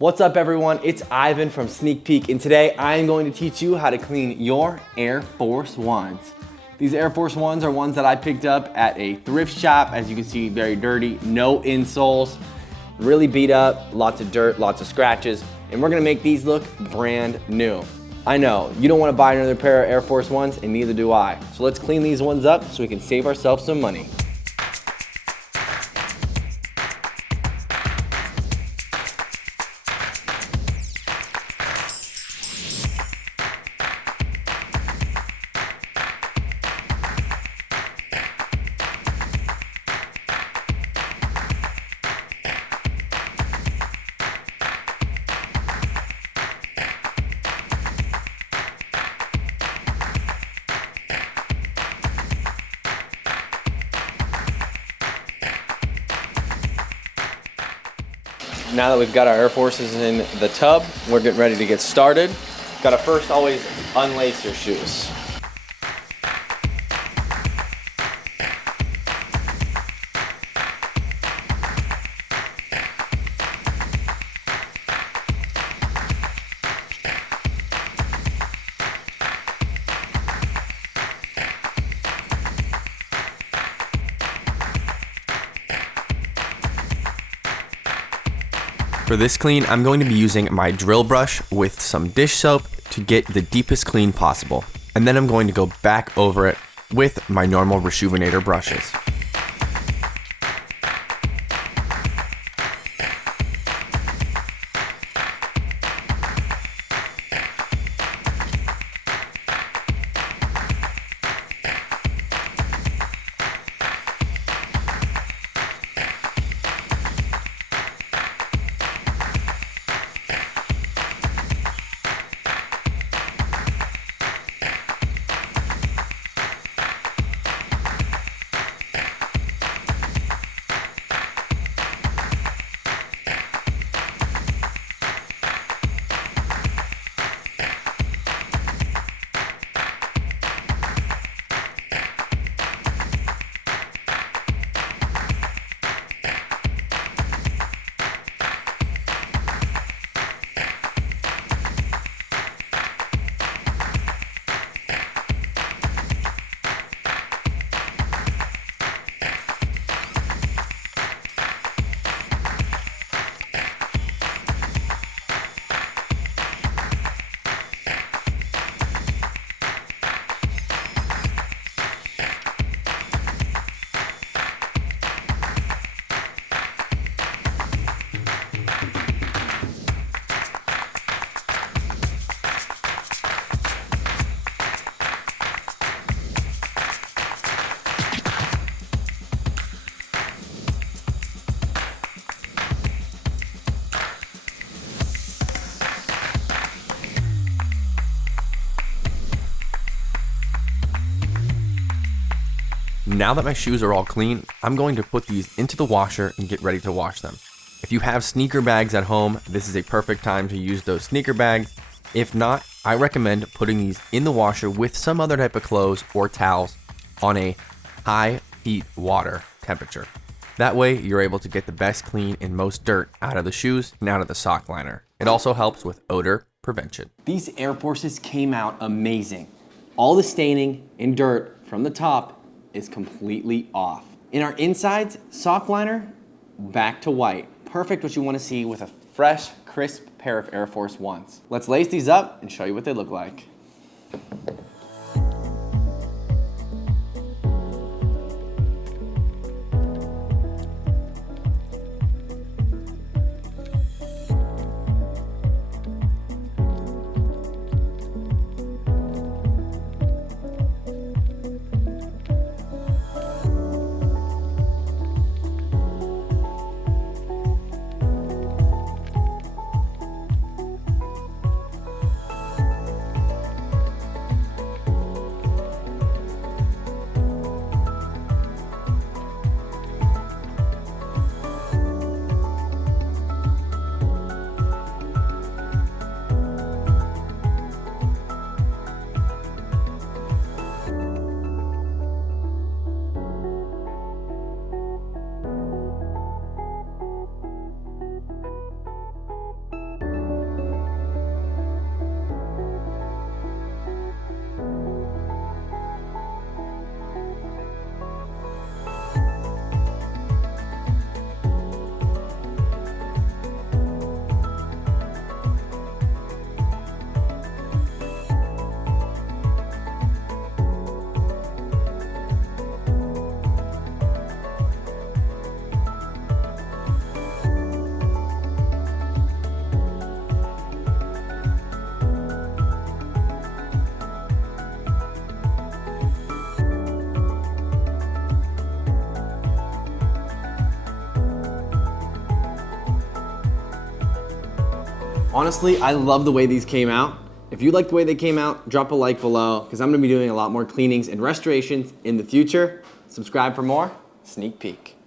What's up everyone, it's Ivan from Sneak Peek, and today I am going to teach you how to clean your Air Force Ones. These Air Force Ones are ones that I picked up at a thrift shop. As you can see, very dirty, no insoles, really beat up, lots of dirt, lots of scratches, and we're gonna make these look brand new. I know, you don't wanna buy another pair of Air Force Ones, and neither do I. So let's clean these ones up so we can save ourselves some money. Now that we've got our Air Forces in the tub, we're getting ready to get started. Gotta first always unlace your shoes. For this clean, I'm going to be using my drill brush with some dish soap to get the deepest clean possible. And then I'm going to go back over it with my normal Reshoevn8r brushes. Now that my shoes are all clean, I'm going to put these into the washer and get ready to wash them. If you have sneaker bags at home, this is a perfect time to use those sneaker bags. If not, I recommend putting these in the washer with some other type of clothes or towels on a high heat water temperature. That way, you're able to get the best clean and most dirt out of the shoes and out of the sock liner. It also helps with odor prevention. These Air Forces came out amazing. All the staining and dirt from the top is completely off. In our insides, sock liner, back to white. Perfect what you want to see with a fresh, crisp pair of Air Force Ones. Let's lace these up and show you what they look like. Honestly, I love the way these came out. If you like the way they came out, drop a like below, because I'm gonna be doing a lot more cleanings and restorations in the future. Subscribe for more. Sneak peek.